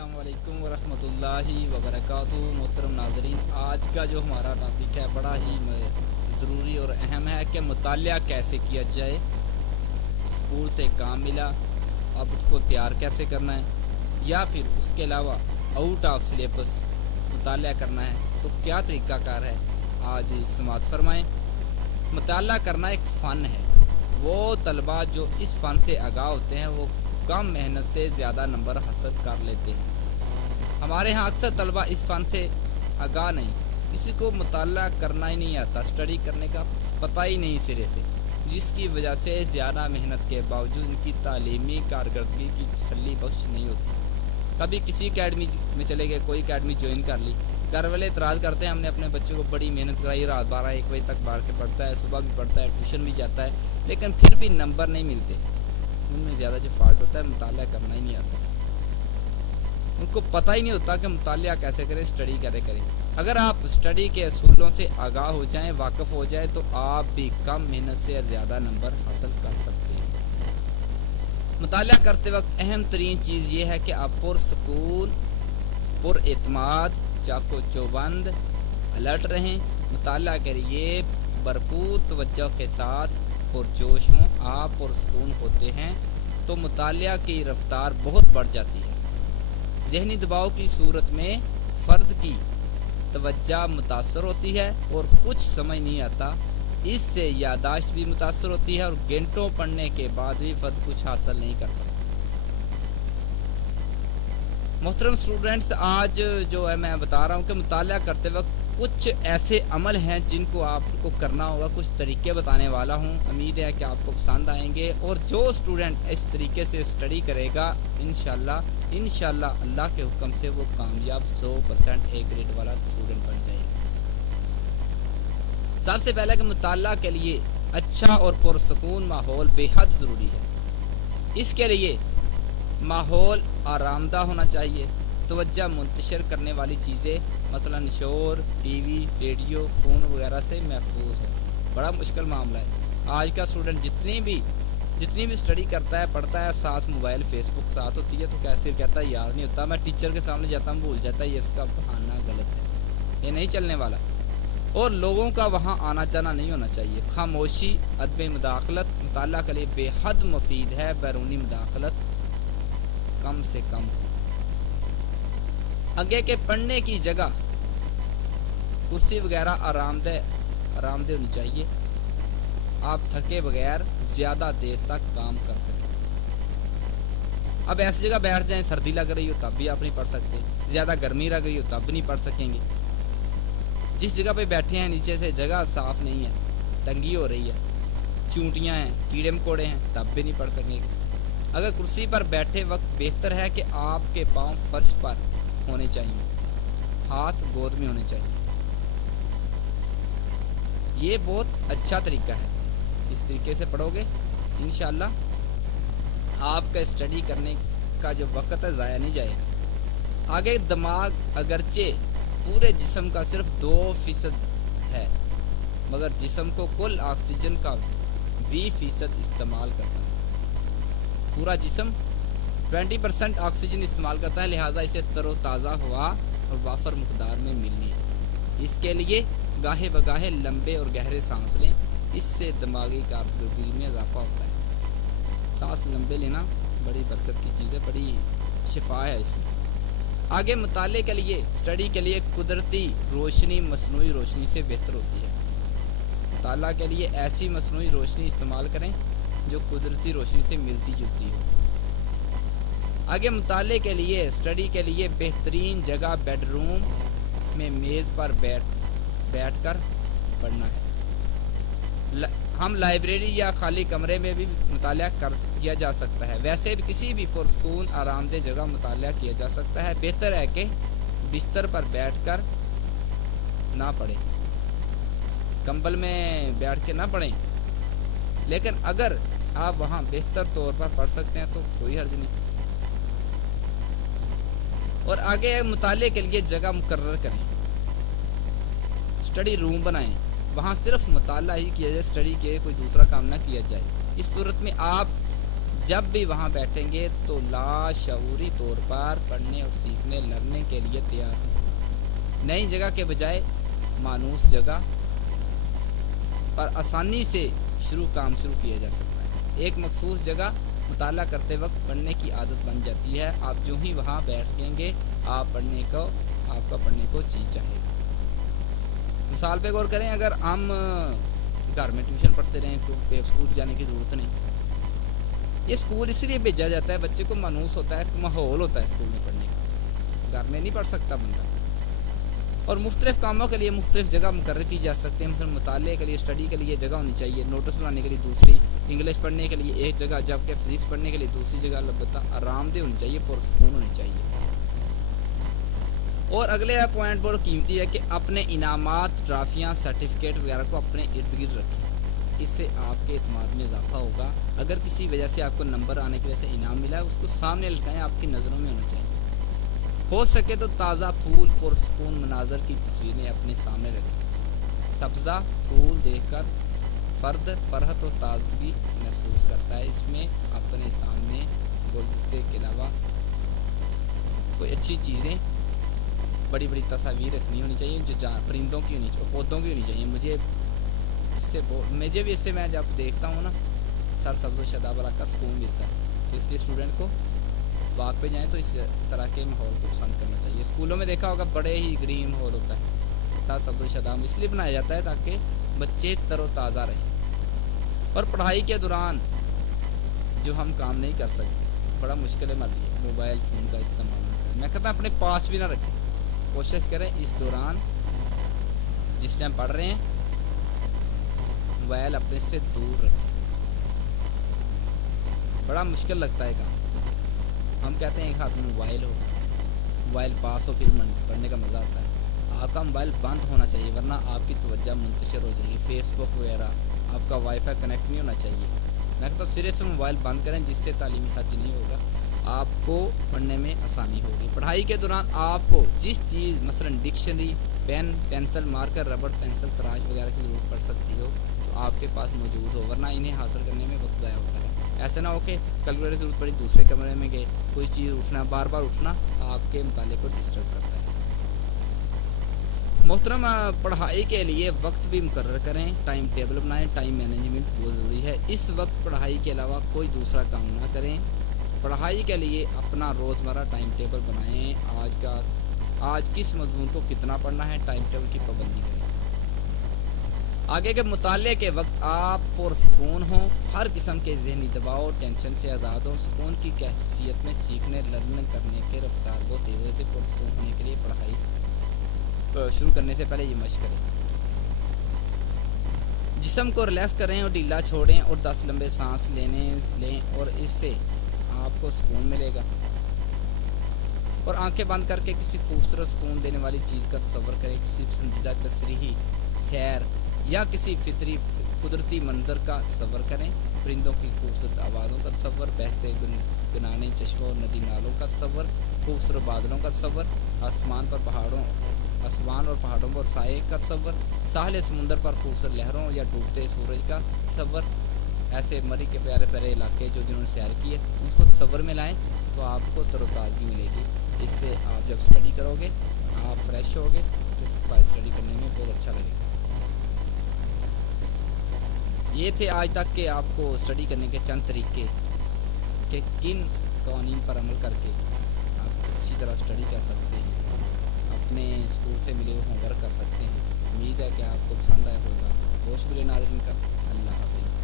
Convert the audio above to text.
السلام علیکم ورحمۃ اللہ وبرکاتہ۔ محترم ناظرین، آج کا جو ہمارا ٹاپک ہے بڑا ہی ضروری اور اہم ہے کہ مطالعہ کیسے کیا جائے۔ اسکول سے کام ملا، اب اس کو تیار کیسے کرنا ہے، یا پھر اس کے علاوہ آؤٹ آف سلیبس مطالعہ کرنا ہے تو کیا طریقہ کار ہے، آج سماعت فرمائیں۔ مطالعہ کرنا ایک فن ہے۔ وہ طلباء جو اس فن سے آگاہ ہوتے ہیں وہ کم محنت سے زیادہ نمبر حاصل کر لیتے ہیں۔ ہمارے ہاں اکثر طلباء اس فن سے آگاہ نہیں، کسی کو مطالعہ کرنا ہی نہیں آتا، اسٹڈی کرنے کا پتہ ہی نہیں سرے سے، جس کی وجہ سے زیادہ محنت کے باوجود ان کی تعلیمی کارکردگی کی تسلی بخش نہیں ہوتی۔ کبھی کسی اکیڈمی میں چلے گئے، کوئی اکیڈمی جوائن کر لی، گھر والے اعتراض کرتے ہیں ہم نے اپنے بچوں کو بڑی محنت کرائی، رات 12-1 بجے تک باہر کے پڑھتا ہے، صبح بھی پڑھتا ہے، ٹیوشن بھی جاتا ہے، لیکن پھر بھی نمبر نہیں ملتے۔ ان میں زیادہ جو فالٹ ہوتا ہے مطالعہ کرنا ہی نہیں آتا، ان کو پتہ ہی نہیں ہوتا کہ مطالعہ کیسے کریں، اسٹڈی کیسے کریں۔ اگر آپ اسٹڈی کے اصولوں سے آگاہ ہو جائیں، واقف ہو جائیں تو آپ بھی کم محنت سے زیادہ نمبر حاصل کر سکتے ہیں۔ مطالعہ کرتے وقت اہم ترین چیز یہ ہے کہ آپ پرسکون، پر اعتماد، چاق و چوبند، الرٹ رہیں۔ مطالعہ کے لیے بھرپور توجہ کے ساتھ پرجوش ہوں۔ آپ پرسکون ہوتے ہیں تو مطالعہ کی رفتار بہت بڑھ جاتی ہے۔ ذہنی دباؤ کی صورت میں فرد کی توجہ متاثر ہوتی ہے اور کچھ سمجھ نہیں آتا، اس سے یادداشت بھی متاثر ہوتی ہے اور گھنٹوں پڑھنے کے بعد بھی فرد کچھ حاصل نہیں کرتا۔ محترم اسٹوڈنٹس، آج جو ہے میں بتا رہا ہوں کہ مطالعہ کرتے وقت کچھ ایسے عمل ہیں جن کو آپ کو کرنا ہوگا، کچھ طریقے بتانے والا ہوں، امید ہے کہ آپ کو پسند آئیں گے، اور جو اسٹوڈنٹ اس طریقے سے اسٹڈی کرے گا انشاءاللہ اللہ کے حکم سے وہ کامیاب 100% اے گریڈ والا اسٹوڈنٹ بن جائے گا۔ سب سے پہلے کہ مطالعہ کے لیے اچھا اور پرسکون ماحول بے حد ضروری ہے۔ اس کے لیے ماحول آرام دہ ہونا چاہیے، توجہ منتشر کرنے والی چیزیں مثلا شور، ٹی وی، ریڈیو، فون وغیرہ سے محفوظ ہو۔ بڑا مشکل معاملہ ہے۔ آج کا اسٹوڈنٹ جتنی بھی اسٹڈی کرتا ہے، پڑھتا ہے، ساتھ موبائل فیس بک ساتھ ہوتی ہے تو پھر کہتا ہے یاد نہیں ہوتا، میں ٹیچر کے سامنے جاتا ہوں بھول جاتا ہے، یہ اس کا بہانہ غلط ہے، یہ نہیں چلنے والا۔ اور لوگوں کا وہاں آنا جانا نہیں ہونا چاہیے۔ خاموشی، عدم مداخلت مطالعہ کے لیے بے حد مفید ہے۔ بیرونی مداخلت کم سے کم ہو۔ آگے کے پڑھنے کی جگہ کرسی وغیرہ آرام دہ ہونی چاہیے، آپ تھکے بغیر زیادہ دیر تک کام کر سکیں۔ اب ایسی جگہ بیٹھ جائیں، سردی لگ رہی ہو تب بھی آپ نہیں پڑھ سکتے، زیادہ گرمی لگ رہی ہو تب بھی نہیں پڑھ سکیں گے۔ جس جگہ پہ بیٹھے ہیں نیچے سے جگہ صاف نہیں ہے، تنگی ہو رہی ہے، چونٹیاں ہیں، کیڑے مکوڑے ہیں، تب بھی نہیں پڑھ سکیں گے۔ اگر کرسی پر بیٹھے وقت بہتر ہے کہ آپ کے پاؤں فرش پر ہونے چاہیے، ہاتھ گود میں ہونے چاہیے۔ یہ بہت اچھا طریقہ ہے، اس طریقے سے پڑھو گے انشاءاللہ آپ کا اسٹڈی کرنے کا جو وقت ہے ضائع نہیں جائے گا۔ آگے دماغ اگرچہ پورے جسم کا صرف 2% ہے، مگر جسم کو کل آکسیجن کا 20% استعمال کرتا ہے۔ پورا جسم 20% آکسیجن استعمال کرتا ہے، لہٰذا اسے تر و تازہ ہوا اور وافر مقدار میں ملنی ہے۔ اس کے لیے گاہے بگاہے لمبے اور گہرے سانس لیں، اس سے دماغی کارکردگی میں اضافہ ہوتا ہے۔ سانس لمبے لینا بڑی برکت کی چیز ہے، بڑی شفا ہے اس میں۔ آگے مطالعے کے لیے، اسٹڈی کے لیے قدرتی روشنی مصنوعی روشنی سے بہتر ہوتی ہے۔ مطالعہ کے لیے ایسی مصنوعی روشنی استعمال کریں جو قدرتی روشنی سے ملتی جلتی ہو۔ آگے مطالعے کے لیے، اسٹڈی کے لیے بہترین جگہ بیڈ روم میں میز پر بیٹھ کر پڑھنا ہے۔ ہم لائبریری یا خالی کمرے میں بھی مطالعہ کیا جا سکتا ہے، ویسے بھی کسی بھی پرسکون آرام دہ جگہ مطالعہ کیا جا سکتا ہے۔ بہتر ہے کہ بستر پر بیٹھ کر نہ پڑھیں، کمبل میں بیٹھ کے نہ پڑھیں، لیکن اگر آپ وہاں بہتر طور پر پڑھ سکتے ہیں تو کوئی حرج نہیں۔ اور آگے مطالعے کے لیے جگہ مقرر کریں، اسٹڈی روم بنائیں، وہاں صرف مطالعہ ہی کیا جائے، اسٹڈی کے کوئی دوسرا کام نہ کیا جائے۔ اس صورت میں آپ جب بھی وہاں بیٹھیں گے تو لاشعوری طور پر پڑھنے اور سیکھنے لڑنے کے لیے تیار ہوں۔ نئی جگہ کے بجائے مانوس جگہ پر آسانی سے کام شروع کیا جا سکتا ہے۔ ایک مخصوص جگہ مطالعہ کرتے وقت پڑھنے کی عادت بن جاتی ہے۔ آپ جو ہی وہاں بیٹھیں گے آپ کا پڑھنے کو جی چاہے گا۔ مثال پہ غور کریں، اگر ہم گھر میں ٹیوشن پڑھتے رہیں تو اسکول جانے کی ضرورت نہیں۔ یہ اسکول اس لیے بھیجا جاتا ہے، بچے کو مانوس ہوتا ہے، ماحول ہوتا ہے اسکول میں پڑھنے کا، گھر میں نہیں پڑھ سکتا بندہ۔ اور مختلف کاموں کے لیے مختلف جگہ مقرر کی جا سکتے ہیں۔ مثلا مطالعے کے لیے، اسٹڈی کے لیے جگہ ہونی چاہیے، نوٹس بنانے کے لیے دوسری، انگلش پڑھنے کے لیے ایک جگہ، جبکہ فزکس پڑھنے کے لیے دوسری جگہ۔ البتہ آرام دہ ہونی چاہیے، پرسکون ہونی چاہیے۔ اور اگلے پوائنٹ بہت قیمتی ہے کہ اپنے انعامات، ٹرافیاں، سرٹیفکیٹ وغیرہ کو اپنے ارد گرد رکھیں۔ اس سے آپ کے اعتماد میں اضافہ ہوگا۔ اگر کسی وجہ سے آپ کو نمبر آنے کی وجہ سے انعام ملا ہے، اس کو سامنے لٹکائیں، آپ کی نظروں میں ہونا چاہیے۔ ہو سکے تو تازہ پھول، پرسکون مناظر کی تصویریں اپنے سامنے رکھیں۔ سبزہ پھول دیکھ کر فرد فرحت و تازگی محسوس کرتا ہے۔ اس میں اپنے سامنے گلدستے کے علاوہ کوئی اچھی چیزیں، بڑی بڑی تصاویر رکھنی ہونی چاہیے، جو پرندوں کی ہونی چاہیے، پودوں کی ہونی چاہیے۔ مجھے بھی اس سے میں جب دیکھتا ہوں نا، سر سبز و شاداب والا کا سکون ملتا ہے۔ تو اس لیے اسٹوڈنٹ کو واک پہ جائیں تو اس طرح کے ماحول کو پسند کرنا چاہیے۔ اسکولوں میں دیکھا ہوگا بڑے ہی گرین ماحول ہوتا ہے، سر سبز و شاداب اس لیے بنایا جاتا ہے تاکہ بچے تر و تازہ رہیں۔ اور پڑھائی کے دوران جو ہم کام نہیں کر سکتے، بڑا مشکل ہے ہمارے لیے، موبائل فون کا استعمال نہ کریں۔ میں کہتا ہوں اپنے پاس بھی نہ رکھیں، کوشش کریں اس دوران جس ٹائم پڑھ رہے ہیں موبائل اپنے سے دور رکھیں۔ بڑا مشکل لگتا ہے کام۔ ہم کہتے ہیں ایک ہاتھ میں موبائل ہو، موبائل پاس ہو، پھر پڑھنے کا مزہ آتا ہے۔ آپ کا موبائل بند ہونا چاہیے، ورنہ آپ کی توجہ منتشر ہو جائے گی۔ فیس بک وغیرہ، آپ کا وائی فائی کنیکٹ نہیں ہونا چاہیے۔ میں کہتا ہوں سرے سے موبائل بند کریں، جس سے تعلیمی خرچ نہیں ہوگا، آپ کو پڑھنے میں آسانی ہوگی۔ پڑھائی کے دوران آپ کو جس چیز، مثلا ڈکشنری، پین، پینسل، مارکر، ربڑ، پینسل، تراش وغیرہ کی ضرورت پڑ سکتی ہو تو آپ کے پاس موجود ہو، ورنہ انہیں حاصل کرنے میں وقت ضائع ہوتا ہے۔ ایسا نہ ہو کہ کیلکولیٹر کی ضرورت پڑی دوسرے کمرے میں گئے، کوئی چیز اٹھنا، بار بار اٹھنا آپ کے مطالعے کو ڈسٹرب کرتا ہے۔ محترم، پڑھائی کے لیے وقت بھی مقرر کریں، ٹائم ٹیبل بنائیں۔ ٹائم مینجمنٹ بہت ضروری ہے۔ اس وقت پڑھائی کے علاوہ کوئی دوسرا کام نہ کریں۔ پڑھائی کے لیے اپنا روزمرہ ٹائم ٹیبل بنائیں۔ آج کس مضمون کو کتنا پڑھنا ہے، ٹائم ٹیبل کی پابندی کریں۔ آگے کے مطالعے کے وقت آپ پرسکون ہوں، ہر قسم کے ذہنی دباؤ، ٹینشن سے آزاد ہوں۔ سکون کی کیفیت میں سیکھنے، لرن کرنے کے رفتار کو تیز ہوتے پرسکون ہونے کے لیے پڑھائی شروع کرنے سے پہلے یہ مشق کریں۔ جسم کو ریلیکس کریں اور ڈھیلا چھوڑیں، اور 10 لمبے سانس لیں، اور اس سے آپ کو سکون ملے گا۔ اور آنکھیں بند کر کے کسی خوبصورت سکون دینے والی چیز کا تصور کریں، کسی پسندیدہ تفریحی سیر یا کسی فطری قدرتی منظر کا تصور کریں۔ پرندوں کی خوبصورت آوازوں کا تصور، بہتے گنانے چشموں اور ندی نالوں کا تصور، خوبصورت بادلوں کا تصور، آسمان اور پہاڑوں پر سائے کا تصور، ساحل سمندر پر خوبصورت لہروں یا ڈوبتے سورج کا تصور۔ ایسے مری کے پیارے پیارے علاقے جنہوں نے سیر کی ہے، اس کو تصور میں لائیں تو آپ کو تر و تازگی ملے گی۔ اس سے آپ جب اسٹڈی کرو گے آپ فریش ہوگے تو اسٹڈی کرنے میں بہت اچھا لگے گا۔ یہ تھے آج تک کے آپ کو اسٹڈی کرنے کے چند طریقے کہ کن قوانین پر عمل کر کے آپ اچھی طرح اسٹڈی کر سکتے ہیں، اپنے اسکول سے ملے ہوئے ہوم ورک کر سکتے ہیں۔ امید ہے کہ آپ کو پسند آیا ہوگا۔ بہت شکریہ ناظرین کا۔ اللہ حافظ۔